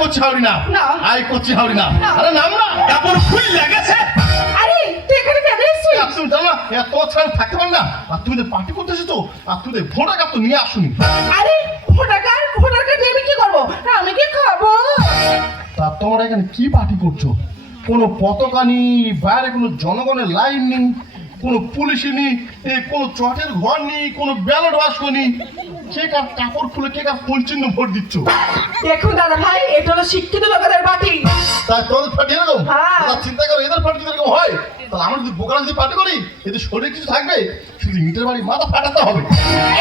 করছি হাওড়ি না আই করছি হাওড়ি না আরে নাম না কাপড় ফুল লেগেছে আরে তুই এখানে কেন এসেছিস? তুমি জানো না তোর ছাড়া থাকতে পারি না আর তুমি পার্টি করতে এসেছো আর তুমি ভোটার কার্ড তো নিয়ে আসুনি। আরে ভোটার কার্ড নিয়ে আমি কি করবো? আমি কি খাবো? তা তোমরা এখানে কি পার্টি করছো? কোনো পতাকা নেই, বাইরে কোনো জনগণের লাইন নেই, কোনো পুলিশই নেই, কোনো চটের ঘর নেই, কোনো ব্যালট বাক্স নেই। কে কার কাপড় খুলে কে কার কোন চিহ্ন ভোট দিচ্ছ? দেখুন দাদা ভাই, এটা হলো শিক্ষিত লোকেদের পার্টি। তা তোদের পার্টি এরকম? হ্যাঁ। চিন্তা করো এদের পার্টি এরকম হয়? তাহলে আমরা যদি বোকারা যদি পার্টি করি এতে শরীরে কিছু থাকবে, শুধু ইটের বাড়ি মাথা ফাটাতে হবে।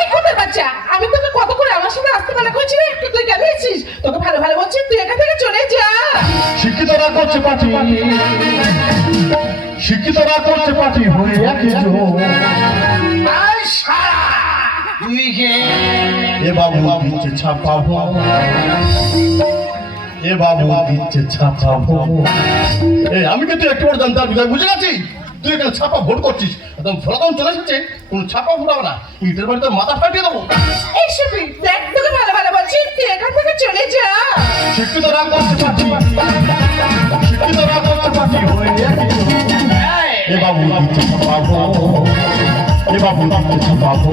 এই কোথায় বাচ্চা, আমি তোকে কত করে আমার সাথে আসতে মানা করছি রে, তুই কেন এসেছিস? তোকে ভালো ভালো বলছি, তুই এখান থেকে চলে যা। শিক্ষিতরা করছে পার্টি, শিক্ষিতরা করছে পার্টি হয়ে একজন। এ বাবু দিচ্ছে ছাপাবো, এ বাবু দিচ্ছে ছাপাবো। আমি কিন্তু একটু বড় জানতাম, বুঝে গেছি তুই এখানে ছাপা ভোট করছিস, একদম ফলাফল চলে এসেছে, কোনো ছাপা ফুটাবে না, ইটের বাড়িতে মাথা ফাটিয়ে দেবো। এই শিল্পী দেখ, তোকে ভালো ভালো বলছি, তুই এখান থেকে চলে যা। শিক্ষিতরা করছে পার্টি, শিক্ষিতরা করছে পার্টি হয়ে একজন। এ বাবু দিচ্ছে ছাপাবো, এ বাবু দিচ্ছে ছাপাবো,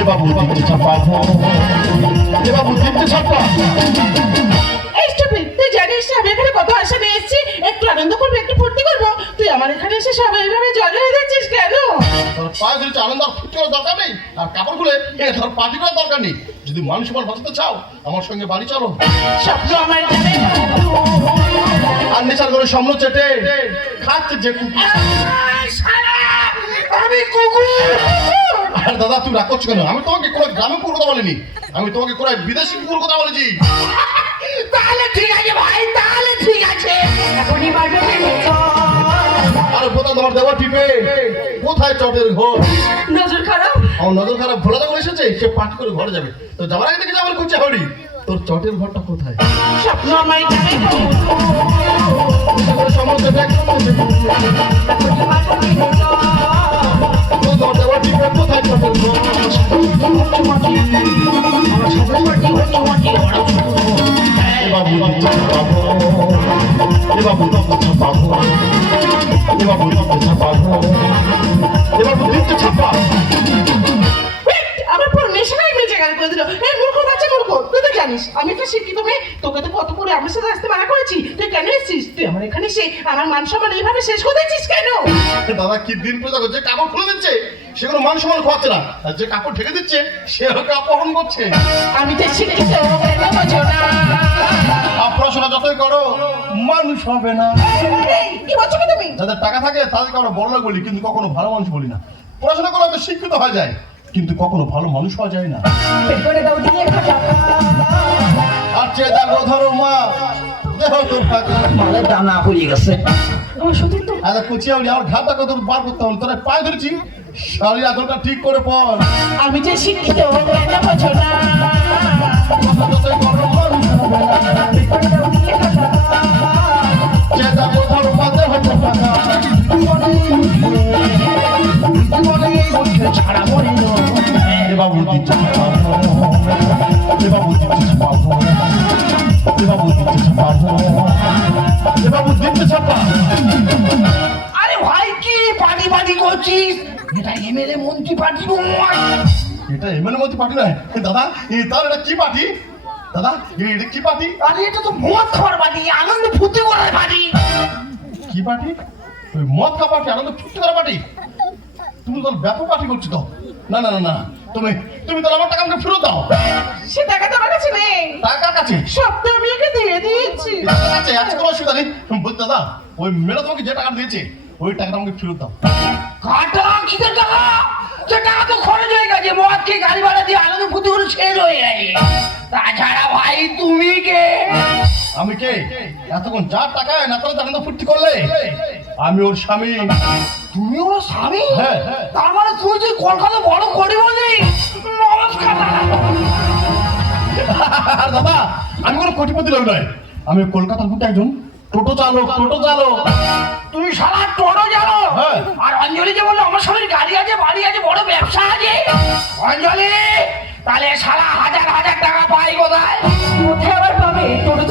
এ বাবু দিচ্ছে ছাপাবো, এ বাবু দিচ্ছে ছাপা। এই শিল্পী তুই জানিস আমি এখানে কত আশা নিয়ে এসেছি, একটু আনন্দ করবো, একটু ফুর্তি করবো, তুই আমার এখানে এসে সব এইভাবে জল হয়ে যাচ্ছিস কেন? তোর পায়ে ধরেছে আনন্দ আর ফুর্তি করার দরকার নেই, আর কাপড় খুলে ধর পার্টি করার দরকার নেই। যদি মানুষ আমার বাঁচাতে চাও আমার সঙ্গে বাড়ি চলো। স্বপ্ন আমার জানে আর নেশার করে সামনে চেটে খাচ্ছে যে কুকুর। আমি কুকুর। আর দাদা তুই রাগ করছো কেন? আমি তোমাকে কোনো গ্রামে কুকুর কথা বলিনি, আমি তোমাকে কোনো বিদেশি কুকুর কথা বলেছি। তাহলে ঠিক আছে ভাই, তাহলে ঠিক আছে, এখনই বাড়বে। আর বোতা তোমার দেওয়া টিপে কোথায় চটের ঘর? নজর খারাপ। আমার নজর খারাপ ভোলা যখন এসেছে সে পাঠ করে ঘরে যাবে, তো যাবার আগে থেকে যাবার করছে হরি তোর চটের ঘরটা কোথায়? স্বপ্ন আমার জানে সমস্ত তোমার দেওয়া টিপে কোথায় চটের ঘর? বাবু পাবো, এ বাবু পাবো, এ বাবু পাবো, এ বাবু দিচ্ছে ছাপা। আমার পুরো নেশাটাই মেজে গেল করে দিল। এই মূর্খ বাচ্চা মূর্খ, তুই তো জানিস আমি একটা শিক্ষিত মেয়ে, তোকে তো কত করে আমার সাথে আসতে মানা করেছি, তুই কেন এসেছিস? তুই আমার এখানে এসে আমার মান সম্মান এইভাবে শেষ করে দিচ্ছিস কেন? দাদা কি দিন পূজা করছে, কাপড় খুলে দিচ্ছে সেগুলো মান সম্মান খোয়াচ্ছে না, আর যে কাপড় ঢেকে দিচ্ছে সে ওকে অপহরণ করছে। আমি যে শিক্ষিত কেন বোঝো না? পড়াশোনা যতই করো মানুষ হবে না। এই, কি বলছো কি তুমি? যাদের টাকা থাকে তাদেরকে আমরা বড় লোক বলি, কিন্তু কখনো ভালো মানুষ বলি না। পড়াশোনা করলে তো শিক্ষিত হয়ে যায়, কিন্তু কখনো ভালো মানুষ হওয়া যায় না। বের করে দাও দিয়ে খাটা। আর চেয়ে দেখো ধরো মা, দেখো তোর ফাঁকা মালের দানা পড়ে গেছে। আমার সত্যি তো আচ্ছা কুচিয়া আমার ঘাটটা কত বার করতে হবে, তোরা পায়ে ধরেছি শাড়ি আঁচলটা ঠিক করে পর। আমি যে শিক্ষিত কেন বোঝো না? যতই করো মানুষ হবে না। চেয়ে দেখো ধরো মা, দেখো তোর ফাঁকা ছাড়া পড়ে এ বাবু দিচ্ছে পাবো, এ বাবু দিচ্ছে পাবো, এ বাবু দিচ্ছে পাবো, এ বাবু দিচ্ছে ছাপা। আরে ভাই কি পার্টি পার্টি করছিস? এটা এমএলএ মন্ত্রী পার্টি নয়। এটা এমএলএ মন্ত্রী পার্টি নয় দাদা, তাহলে এটা কি পার্টি? দাদা এটা কি পার্টি? আরে এটা তো মদ খাওয়ার পার্টি, আনন্দ ফুর্তি করার পার্টি। কি পার্টি? ওই মদ খা পার্টি, আনন্দ ফুর্তি করা পার্টি? তুমি তো ব্যাপক পার্টি করছো তো। না না না না, তুমি তুমি তাহলে আমার টাকা আমাকে ফেরত দাও। সে টাকা তো আমার কাছে নেই, টাকার কাছে সব তো আমি ওকে দিয়ে দিয়েছি। টাকার কাছে আছে, কোনো অসুবিধা নেই। বলছি দাদা ওই মেয়েরা তোমাকে যে টাকা দিয়েছে ওই টাকাটা আমাকে ফেরত দাও। কাটা কিসের টাকা? সে টাকা তো খরচ হয়ে গেছে, মদ খেয়ে গাড়ি ভাড়া দিয়ে আনন্দ ফুর্তি করে শেষ হয়ে গেছে। তাছাড়া ভাই তুমি কে? আমি কে? এতক্ষণ যা টাকায় না তাহলে আনন্দ ফুর্তি করলে আমি ওর স্বামী। তুমি ওর স্বামী? হ্যাঁ। তার মানে তুই যে কলকাতা বড় করি বলি। নমস্কার আর দাদা আমি কোনো কোটিপতি লোক নয়, আমি কলকাতার বুকে একজন টোটো চালক। তুমি সারা টোটো জানো? হ্যাঁ। আর অঞ্জলি যে বললো আমার স্বামীর গাড়ি আছে, বাড়ি আছে, বড় ব্যবসা আছে। অঞ্জলি তাহলে সারা হাজার হাজার টাকা পাই কোথায়? কোথায় আবার পাবে? টোটো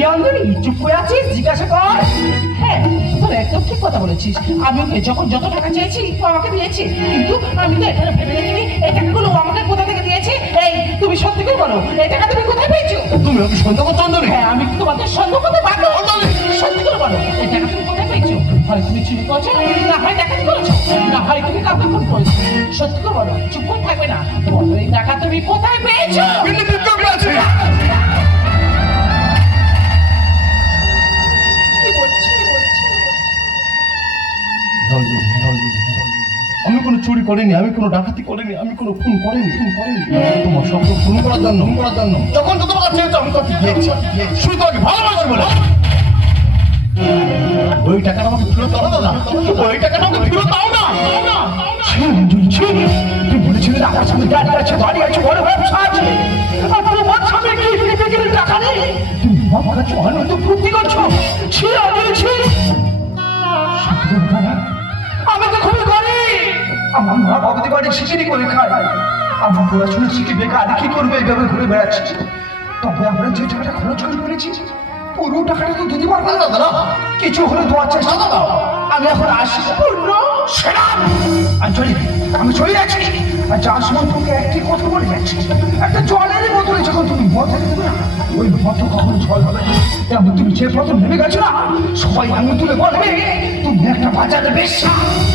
কি অঞ্জলি চুপ করে আছিস? জিজ্ঞাসা কর। হ্যাঁ, তোর একদম ঠিক কথা বলেছিস। আমি ওকে যখন যত টাকা চেয়েছি ও আমাকে দিয়েছে, কিন্তু আমি তো এখানে ভেবে দেখিনি এই টাকাগুলো ও আমাকে কোথা থেকে দিয়েছে। এই তুমি সত্যি করে বলো, এই টাকা তুমি কোথায় পেয়েছো? তুমি ওকে সন্দেহ করছো অঞ্জলি? হ্যাঁ, আমি তোমাকে সন্দেহ করতে পারবো। সত্যি করে বলো, এই টাকা তুমি কোথায় পেয়েছো? হয় তুমি চুরি করছো, না হয় ডাকাতি করেছো, না হয় তুমি কাউকে খুন করেছো। সত্যি করে বলো, চুপ করে থাকবে না। বলো এই টাকা তুমি কোথায় পেয়েছো? বিল্লি বিজ্ঞাপন আছে। কি বলছি? আমি কোনো চুরি করিনি, আমি কোনো ডাকাতি করিনি, আমি কোনো খুন করিনি। তোমার স্বপ্ন খুন করার জন্য যখন তো তোমার কাছে আমি তোকে দিয়েছি, শুধু তোমাকে ভালোবাসি বলে। ওই টাকাটা আমাকে ফেরত দাও না, ওই টাকাটা আমাকে ফেরত দাও না। তুই বলেছিলি আমার সামনে গাড়ি আছে, বাড়ি আছে, বড় ব্যবসা আছে, আর তোমার সামনে কি বিক্রির টাকা নেই? তুমি বাবা কাছে অনন্ত ফুর্তি করছো। ছি অঞ্জলি, ছি। আমি তো খুবই গরিব। আমার মা বাবা বাড়ি শিখিনি করে খায়। আমার পড়াশোনা শিখে বেকার কি করবে, এইভাবে ঘুরে বেড়াচ্ছি। তবে আমরা যে টাকাটা খরচ করে ফেলেছি পুরো টাকাটা তো দিতে পারবো না দাদা। কিছু হলে দেওয়ার চেষ্টা করো। আমি এখন আসি। পূর্ণ অঞ্জলি, আমি চলে যাচ্ছি। আর যার সময় তোকে একটি কথা বলে যাচ্ছি, একটা জলের বোতলে যখন তুমি মদ দেবে না, ওই মতো কখনো জল হবে না। তেমন তুমি যে পথে নেমে গেছো না, সবাই আঙুল তুলে বলবে তুমি একটা বাজারের বেশ্যা,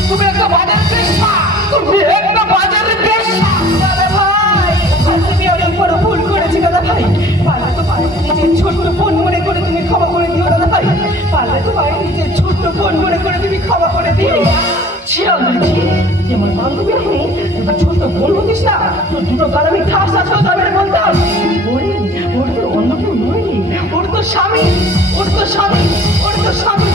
তুমি একটা বাজারের বেশ্যা, তুমি একটা বাজারের বেশ্যা। দাদা ভাই, তুমি অনেক বড় ভুল করেছি দাদা ভাই। পারলে তো পারে নিজের ছোট্ট ফোন মনে করে তুমি ক্ষমা করে দিও দাদা ভাই। পারলে তো পারে নিজের ছোট্ট ফোন মনে করে তুমি ক্ষমা করে দিও। ছিলাম বলছি যেমন বান্ধবী আমি তোর ছোট্ট ফোন হতিস না, তোর দুটো গাল আমি ঠাস ঠাস করে দাঁড়িয়ে বলতাম ওরে, ওর তো অন্য কেউ নয়, ওর তো স্বামী, ওর তো স্বামী, ওর তো স্বামী।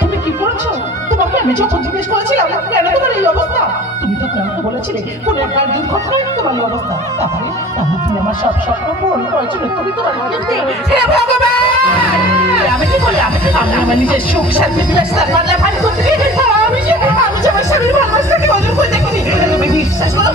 তুমি কি করেছো? তোমাকে আমি যখন জিজ্ঞেস করেছিলাম কেন তোমার এই অবস্থা, তুমি তো আমাকে বলেছিলে কোন একবার দুর্ঘটনায় তোমার এই অবস্থা। তাহলে তুমি আমার সব স্বপ্ন পূরণ করেছিল। তুমি তোমার হে ভগবান, আমি কি করলাম? আমি আমার নিজের সুখ শান্তি বিলাসিতার পাল্লা ভারী করতে গিয়ে আমি যে আমার স্বামীর ভালোবাসাকে অর্জন করে দেখিনি। তুমি বিশ্বাস করো